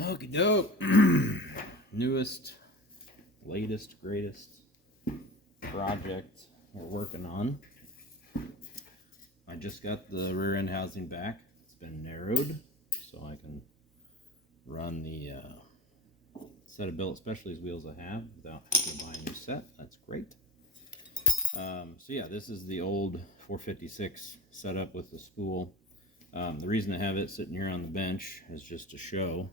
Okie doke. Newest, latest, greatest project we're working on. I just got the rear end housing back. It's been narrowed so I can run the set of billet specialties wheels I have without having to buy a new set. That's great. So yeah, this is the old 456 setup with the spool. The reason I have it sitting here on the bench is just to show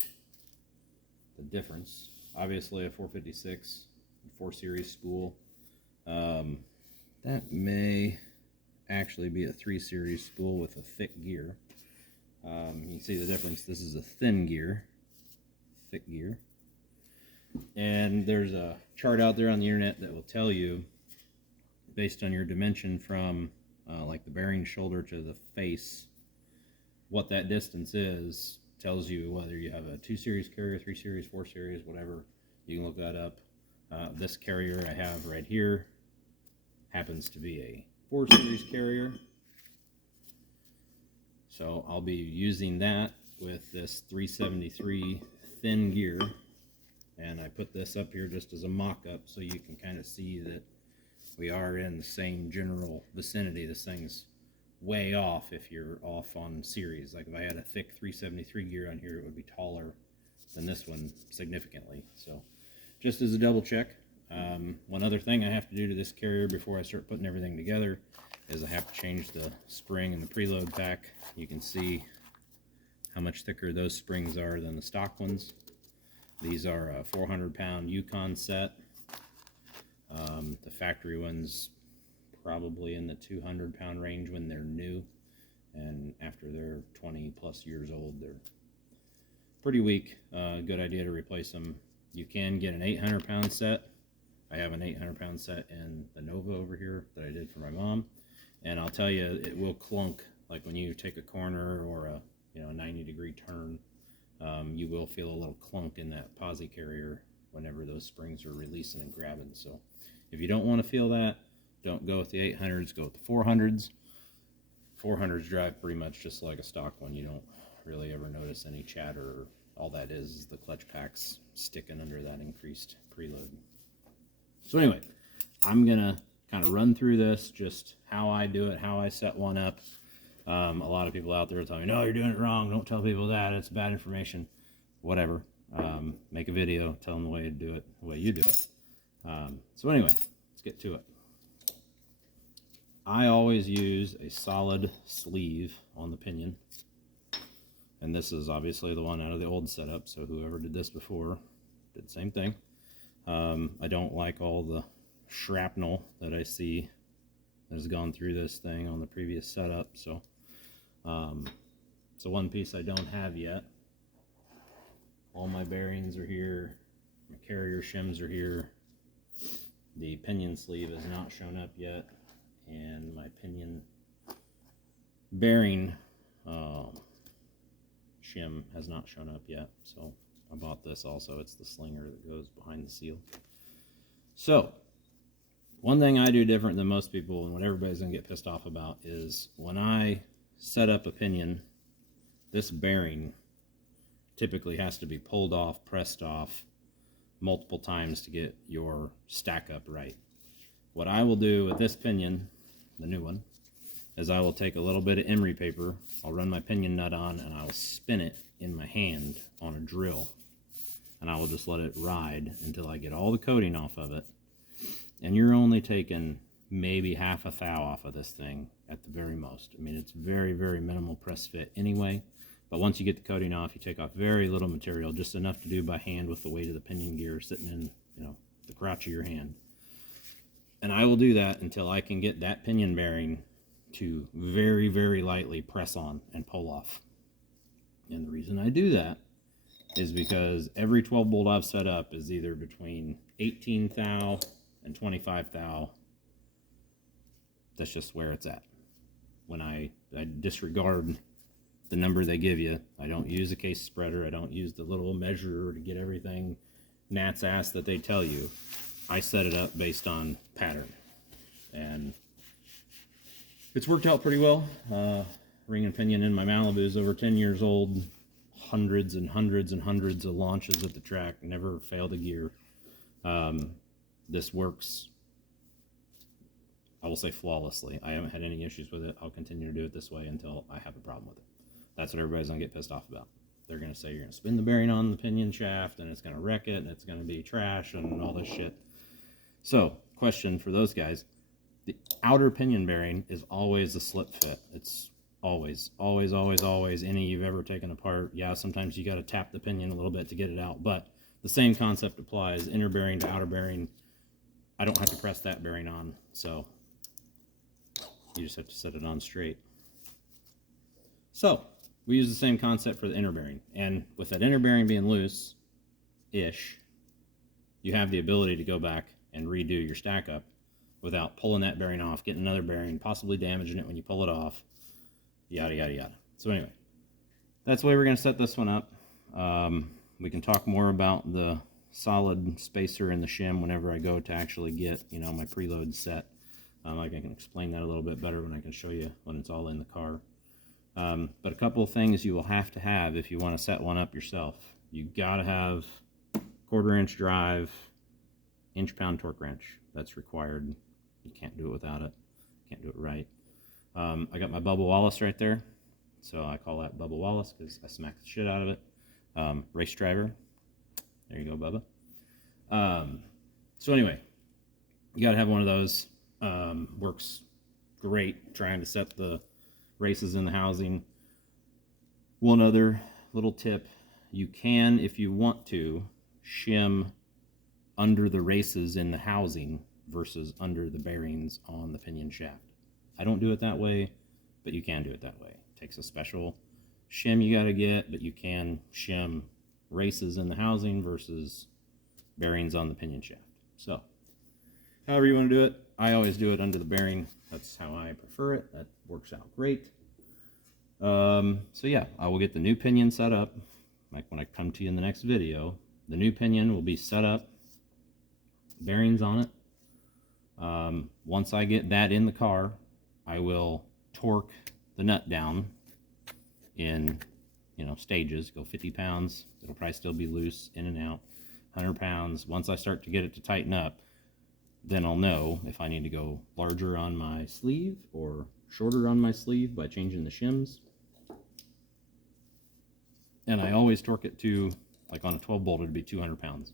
the difference. Obviously a 456 4 series spool. That may actually be a 3 series spool with a thick gear. You can see the difference. This is a thin gear, thick gear. And there's a chart out there on the internet that will tell you, based on your dimension from like the bearing shoulder to the face, what that distance is. Tells you whether you have a 2 series carrier, 3 series, 4 series, whatever. You can look that up. This carrier I have right here happens to be a 4 series carrier. So I'll be using that with this 373 thin gear. And I put this up here just as a mock-up so you can kind of see that we are in the same general vicinity. This thing's way off if you're off on series. Like if I had a thick 373 gear on here, it would be taller than this one significantly. So just as a double check. One other thing I have to do to this carrier before I start putting everything together is I have to change the spring in the preload pack. You can see how much thicker those springs are than the stock ones. These are a 400-pound Yukon set. The factory ones probably in the 200-pound range when they're new, and after they're 20 plus years old, they're pretty weak. Good idea to replace them. You can get an 800-pound set. I have an 800-pound set in the Nova over here that I did for my mom, and I'll tell you, it will clunk. Like when you take a corner or a 90-degree turn, you will feel a little clunk in that posi carrier whenever those springs are releasing and grabbing. So if you don't want to feel that, don't go with the 800s, go with the 400s. 400s drive pretty much just like a stock one. You don't really ever notice any chatter. All that is the clutch packs sticking under that increased preload. So anyway, I'm gonna kind of run through this, just how I do it, how I set one up. A lot of people out there will tell me, no, you're doing it wrong. Don't tell people that. It's bad information. Whatever. Make a video, tell them the way to do it, the way you do it. So anyway, let's get to it. I always use a solid sleeve on the pinion. And this is obviously the one out of the old setup, so whoever did this before did the same thing. I don't like all the shrapnel that I see that has gone through this thing on the previous setup, so it's the one piece I don't have yet. All my bearings are here, my carrier shims are here. The pinion sleeve has not shown up yet, and my pinion bearing shim has not shown up yet. So I bought this also. It's the slinger that goes behind the seal. So one thing I do different than most people, and what everybody's gonna get pissed off about, is when I set up a pinion, this bearing typically has to be pulled off, pressed off multiple times to get your stack up right. What I will do with this pinion, the new one, is I will take a little bit of emery paper, I'll run my pinion nut on, and I'll spin it in my hand on a drill. And I will just let it ride until I get all the coating off of it. And you're only taking maybe half a thou off of this thing at the very most. I mean, it's very, very minimal press fit anyway. But once you get the coating off, you take off very little material, just enough to do by hand with the weight of the pinion gear sitting in, the crotch of your hand. And I will do that until I can get that pinion bearing to very, very lightly press on and pull off. And the reason I do that is because every 12 bolt I've set up is either between 18 thou and 25 thou. That's just where it's at. When I disregard the number they give you, I don't use a case spreader, I don't use the little measurer to get everything gnat's ass that they tell you. I set it up based on pattern, and it's worked out pretty well. Ring and pinion in my Malibu is over 10 years old, hundreds and hundreds and hundreds of launches at the track, never failed a gear. This works, I will say, flawlessly. I haven't had any issues with it. I'll continue to do it this way until I have a problem with it. That's what everybody's gonna get pissed off about. They're gonna say you're gonna spin the bearing on the pinion shaft and it's gonna wreck it and it's gonna be trash and all this shit. So, question for those guys: the outer pinion bearing is always a slip fit. It's always, always, always, always any you've ever taken apart. Yeah, sometimes you got to tap the pinion a little bit to get it out, but the same concept applies, inner bearing to outer bearing. I don't have to press that bearing on, so you just have to set it on straight. So we use the same concept for the inner bearing, and with that inner bearing being loose-ish, you have the ability to go back and redo your stack up without pulling that bearing off, getting another bearing, possibly damaging it when you pull it off, yada, yada, yada. So anyway, that's the way we're going to set this one up. We can talk more about the solid spacer and the shim whenever I go to actually get, you know, my preload set. I can explain that a little bit better when I can show you when it's all in the car. But a couple of things you will have to have if you want to set one up yourself. You got to have 1/4 inch drive, inch-pound torque wrench. That's required. You can't do it without it. Can't do it right. I got my Bubba Wallace right there, so I call that Bubba Wallace because I smacked the shit out of it. Race driver. There you go, Bubba. So anyway, you got to have one of those. Works great trying to set the races in the housing. One other little tip: you can, if you want to, shim under the races in the housing versus under the bearings on the pinion shaft. I don't do it that way, but you can do it that way. It takes a special shim you got to get, but you can shim races in the housing versus bearings on the pinion shaft. So however you want to do it, I always do it under the bearing. That's how I prefer it. That works out great. So yeah, I will get the new pinion set up. Like when I come to you in the next video, the new pinion will be set up, bearings on it. Once I get that in the car, I will torque the nut down in, you know, stages. Go 50 pounds. It'll probably still be loose in and out. 100 pounds. Once I start to get it to tighten up, then I'll know if I need to go larger on my sleeve or shorter on my sleeve by changing the shims. And I always torque it to, like on a 12 bolt, it'd be 200 pounds.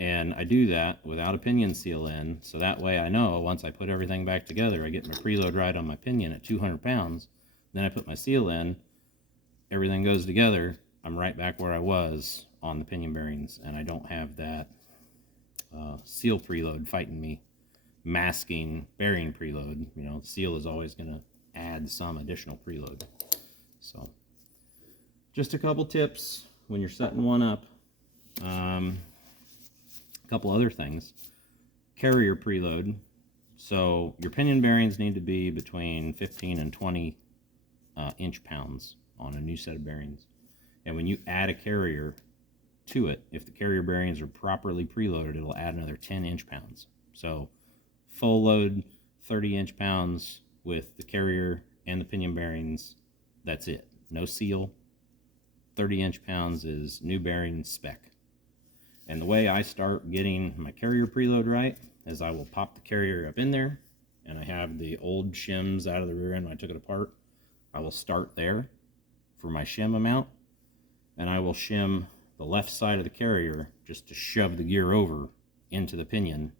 And I do that without a pinion seal in, so that way I know once I put everything back together, I get my preload right on my pinion at 200 pounds, then I put my seal in, everything goes together, I'm right back where I was on the pinion bearings, and I don't have that seal preload fighting me, masking bearing preload. You know, the seal is always going to add some additional preload. So, just a couple tips when you're setting one up. A couple other things. Carrier preload. So your pinion bearings need to be between 15 and 20 inch-pounds on a new set of bearings. And when you add a carrier to it, if the carrier bearings are properly preloaded, it'll add another 10 inch-pounds. So full load 30 inch-pounds with the carrier and the pinion bearings, that's it. No seal. 30 inch-pounds is new bearing spec. And the way I start getting my carrier preload right is I will pop the carrier up in there, and I have the old shims out of the rear end when I took it apart. I will start there for my shim amount, and I will shim the left side of the carrier just to shove the gear over into the pinion.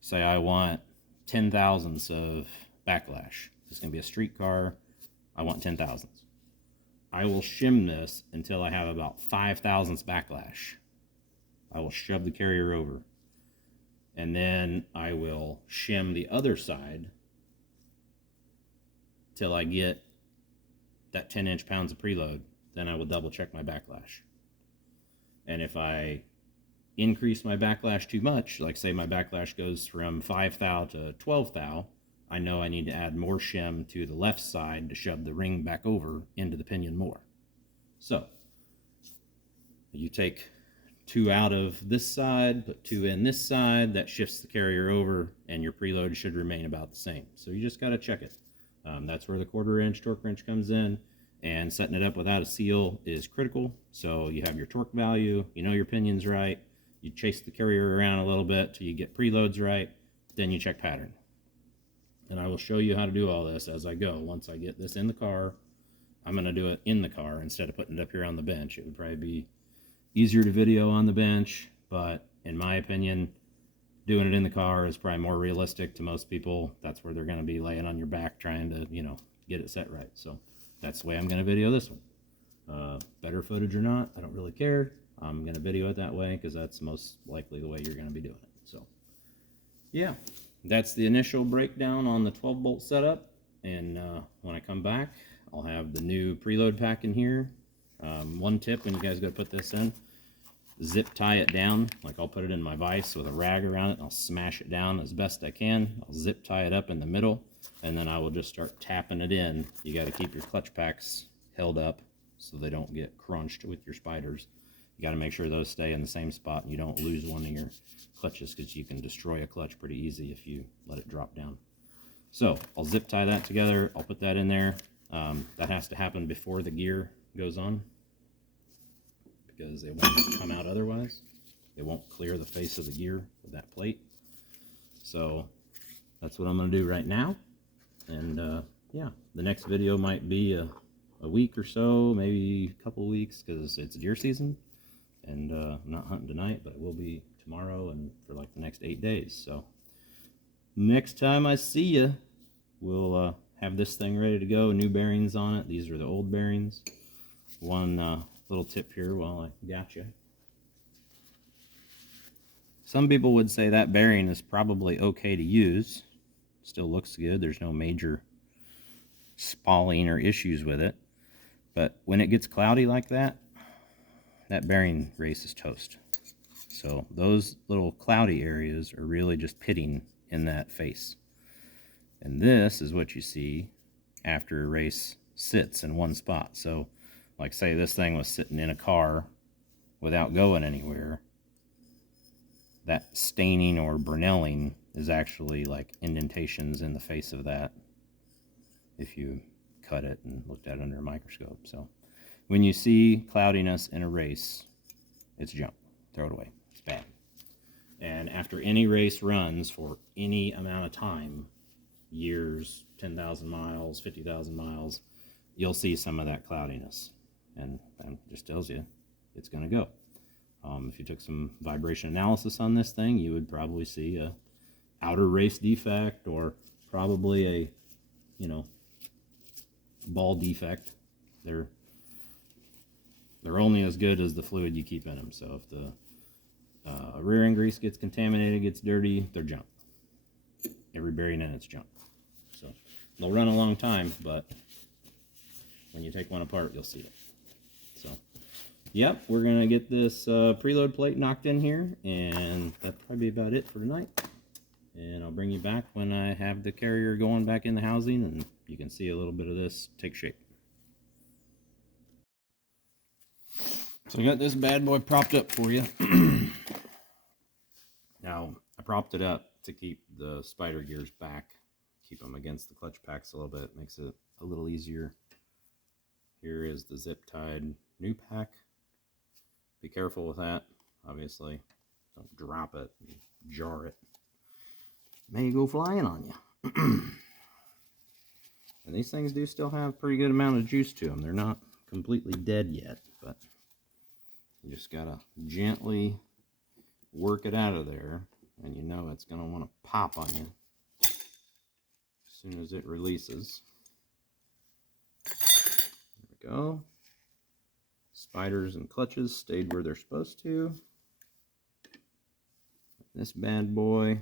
Say I want 10 thousandths of backlash. It's going to be a street car. I want 10 thousandths. I will shim this until I have about 5 thousandths backlash. I will shove the carrier over, and then I will shim the other side till I get that 10 inch-pounds of preload. Then I will double check my backlash. And if I increase my backlash too much, like say my backlash goes from 5 thou to 12 thou, I know I need to add more shim to the left side to shove the ring back over into the pinion more. So you take 2 out of this side, put 2 in this side, that shifts the carrier over, and your preload should remain about the same. So you just got to check it. That's where the 1/4 inch torque wrench comes in. and setting it up without a seal is critical. So you have your torque value, you know your pinion's right, you chase the carrier around a little bit till you get preloads right, then you check pattern. And I will show you how to do all this as I go. Once I get this in the car, I'm going to do it in the car instead of putting it up here on the bench. It would probably be easier to video on the bench, but in my opinion, doing it in the car is probably more realistic to most people. That's where they're going to be laying on your back trying to, you know, get it set right. So that's the way I'm going to video this one. Better footage or not, I don't really care. I'm going to video it that way because that's most likely the way you're going to be doing it. So yeah, that's the initial breakdown on the 12-bolt setup. And when I come back, I'll have the new preload pack in here. One tip when you guys go to put this in, zip tie it down. Like I'll put it in my vise with a rag around it and I'll smash it down as best I can. I'll zip tie it up in the middle and then I will just start tapping it in. You got to keep your clutch packs held up so they don't get crunched with your spiders. You got to make sure those stay in the same spot and you don't lose one of your clutches, because you can destroy a clutch pretty easy if you let it drop down. So I'll zip tie that together. I'll put that in there. That has to happen before the gear goes on, because it won't come out otherwise. It won't clear the face of the gear with that plate. So that's what I'm going to do right now. And yeah, the next video might be a week or so, maybe a couple weeks, because it's deer season. And I'm not hunting tonight, but it will be tomorrow and for like the next 8 days. So next time I see you, we'll have this thing ready to go, new bearings on it. These are the old bearings. One little tip here while I got you. Some people would say that bearing is probably okay to use. Still looks good. There's no major spalling or issues with it. But when it gets cloudy like that, that bearing race is toast. So those little cloudy areas are really just pitting in that face. And this is what you see after a race sits in one spot. So like say this thing was sitting in a car without going anywhere, that staining or brunelling is actually like indentations in the face of that if you cut it and looked at it under a microscope. So when you see cloudiness in a race, it's junk. Throw it away. It's bad. And after any race runs for any amount of time, years, 10,000 miles, 50,000 miles, you'll see some of that cloudiness. And that just tells you it's going to go. If you took some vibration analysis on this thing, you would probably see a outer race defect, or probably a, you know, ball defect. They're only as good as the fluid you keep in them. So if the rear end grease gets contaminated, gets dirty, they're junk. Every bearing in it's junk. So they'll run a long time, but when you take one apart, you'll see it. So yep, we're gonna get this preload plate knocked in here, and that'll probably be about it for tonight. And I'll bring you back when I have the carrier going back in the housing and you can see a little bit of this take shape. So I got this bad boy propped up for you. Now, I propped it up to keep the spider gears back, keep them against the clutch packs a little bit, makes it a little easier. Here is the zip tied new pack. Be careful with that, obviously. Don't drop it, jar it. May go flying on you. And these things do still have a pretty good amount of juice to them. They're not completely dead yet, but you just gotta gently work it out of there, and you know it's gonna want to pop on you as soon as it releases. There we go. Spiders and clutches stayed where they're supposed to. This bad boy,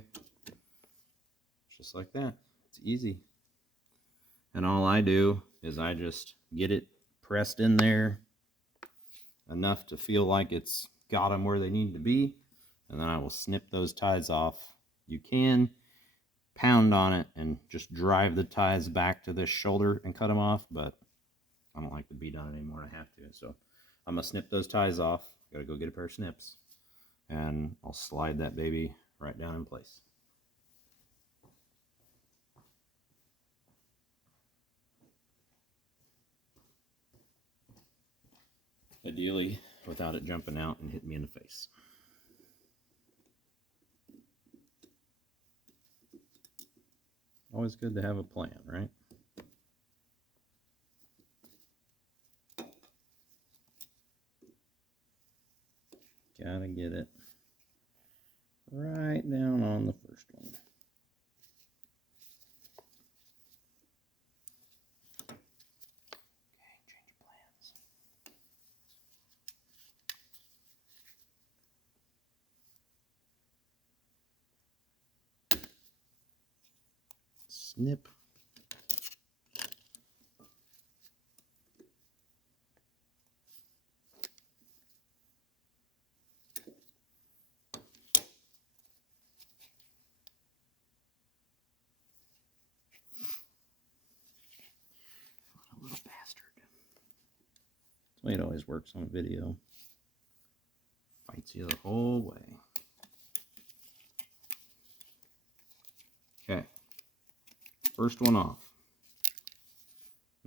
just like that. It's easy. And all I do is I just get it pressed in there enough to feel like it's got them where they need to be, and then I will snip those ties off. You can pound on it and just drive the ties back to this shoulder and cut them off, but I don't like to beat on it anymore. I have to. So I'm gonna snip those ties off. Gotta go get a pair of snips, and I'll slide that baby right down in place. Ideally, without it jumping out and hitting me in the face. Always good to have a plan, right? Gotta get it right down on the first one. Okay, change of plans. Snip. What a little bastard. That's the way it always works on a video. Fights you the whole way. Okay. First one off.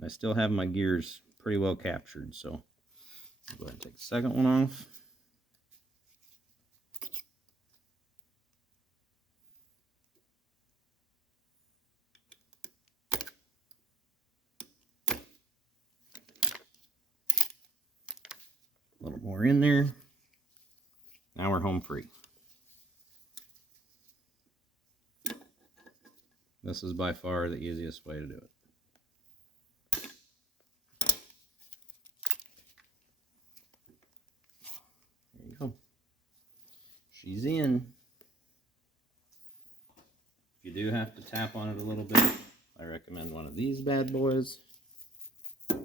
I still have my gears pretty well captured, so I'll go ahead and take the second one off. A little more in there. Now we're home free. This is by far the easiest way to do it. There you go. She's in. If you do have to tap on it a little bit, I recommend one of these bad boys. There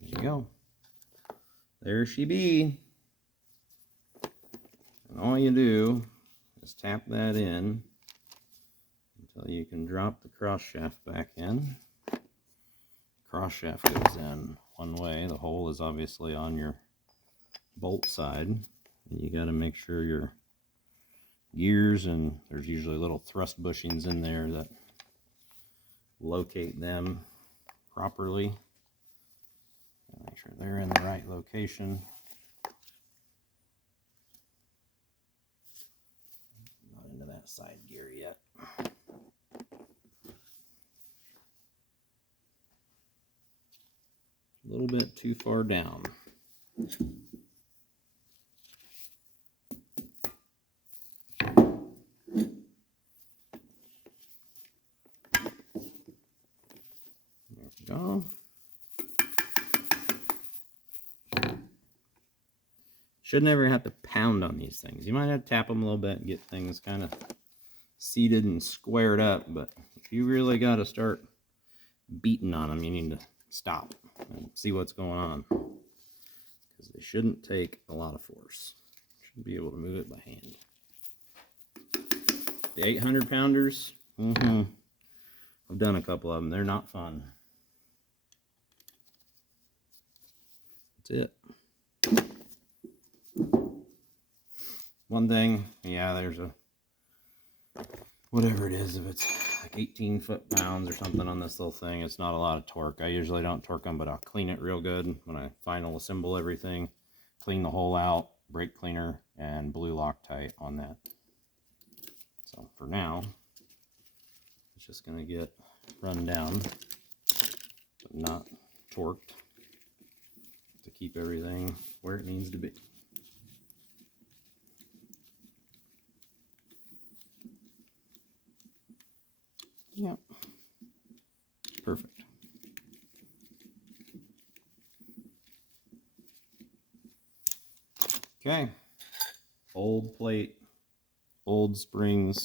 you go. There she be. And all you do is tap that in until you can drop the cross shaft back in. Cross shaft goes in one way. The hole is obviously on your bolt side. And you got to make sure your gears, and there's usually little thrust bushings in there that locate them properly. Make sure they're in the right location. Not into that side gear yet. A little bit too far down. There we go. Should never have to pound on these things. You might have to tap them a little bit and get things kind of seated and squared up, but if you really got to start beating on them, you need to stop and see what's going on, because they shouldn't take a lot of force. Should be able to move it by hand. The 800 pounders, I've done a couple of them. They're not fun. That's it. One thing, yeah, there's a, whatever it is, if it's like 18 foot-pounds or something on this little thing, it's not a lot of torque. I usually don't torque them, but I'll clean it real good when I final assemble everything. Clean the hole out, brake cleaner, and blue Loctite on that. So for now, it's just going to get run down, but not torqued, to keep everything where it needs to be. Yep. Perfect. Okay. Old plate, old springs.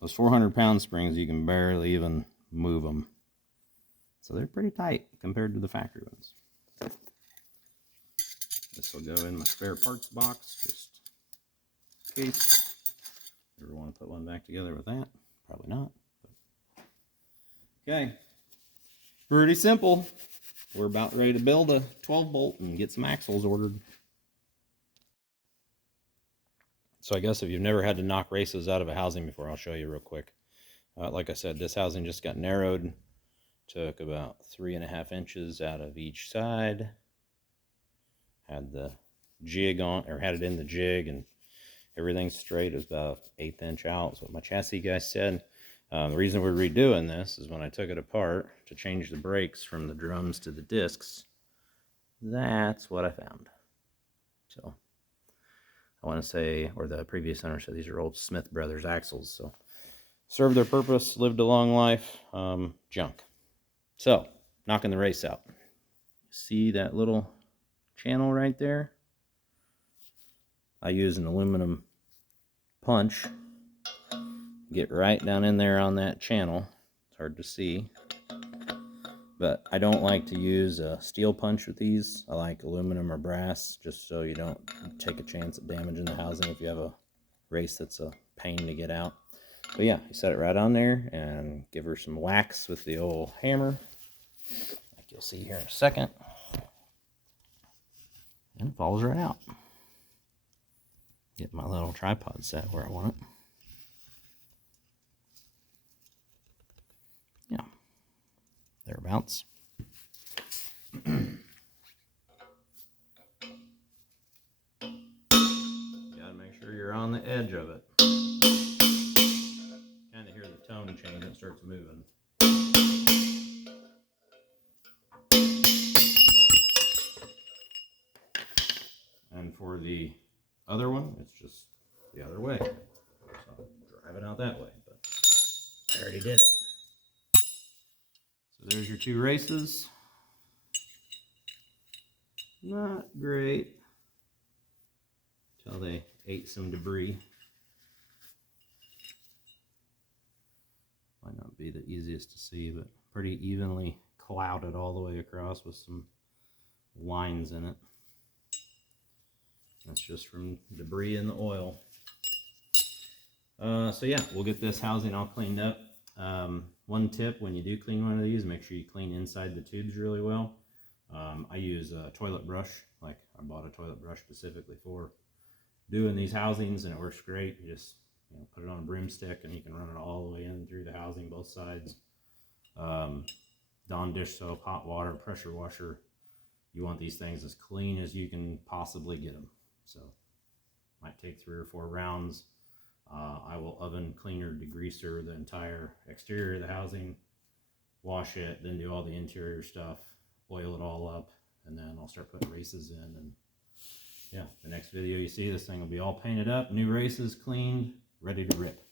Those 400-pound springs, you can barely even move them. So they're pretty tight compared to the factory ones. This will go in my spare parts box, just in case. Ever want to put one back together with that? Probably not. Okay, pretty simple. We're about ready to build a 12 bolt and get some axles ordered. So I guess if you've never had to knock races out of a housing before, I'll show you real quick. Like I said, this housing just got narrowed. Took about 3.5 inches out of each side. Had the jig on, or had it in the jig, and everything's straight. It was about 1/8 inch out, is what my chassis guy said. The reason we're redoing this is when I took it apart to change the brakes from the drums to the discs, that's what I found. So I want to say, or the previous owner said, these are old Smith Brothers axles, so served their purpose, lived a long life. Junk. So knocking the race out. See that little channel right there? I use an aluminum punch. Get right down in there on that channel. It's hard to see, but I don't like to use a steel punch with these. I like aluminum or brass, just so you don't take a chance at damaging the housing if you have a race that's a pain to get out. But yeah, you set it right on there and give her some wax with the old hammer, like you'll see here in a second, and it falls right out. Get my little tripod set where I want it. Yeah, thereabouts. Gotta make sure you're on the edge of it. Kind of hear the tone change, it starts moving. And for the other one, it's just the other way. So drive it out that way, but I already did it. So there's your two races. Not great till they ate some debris. Might not be the easiest to see, but pretty evenly clouded all the way across with some lines in it. That's just from debris in the oil. So yeah, we'll get this housing all cleaned up. One tip when you do clean one of these, make sure you clean inside the tubes really well. I use a toilet brush. Like, I bought a toilet brush specifically for doing these housings, and it works great. You just put it on a broomstick and you can run it all the way in through the housing, both sides. Dawn dish soap, hot water, pressure washer. You want these things as clean as you can possibly get them. So might take 3 or 4 rounds. I will oven cleaner degreaser the entire exterior of the housing, wash it, then do all the interior stuff, oil it all up, and then I'll start putting races in. And yeah, the next video you see, this thing will be all painted up, new races, cleaned, ready to rip.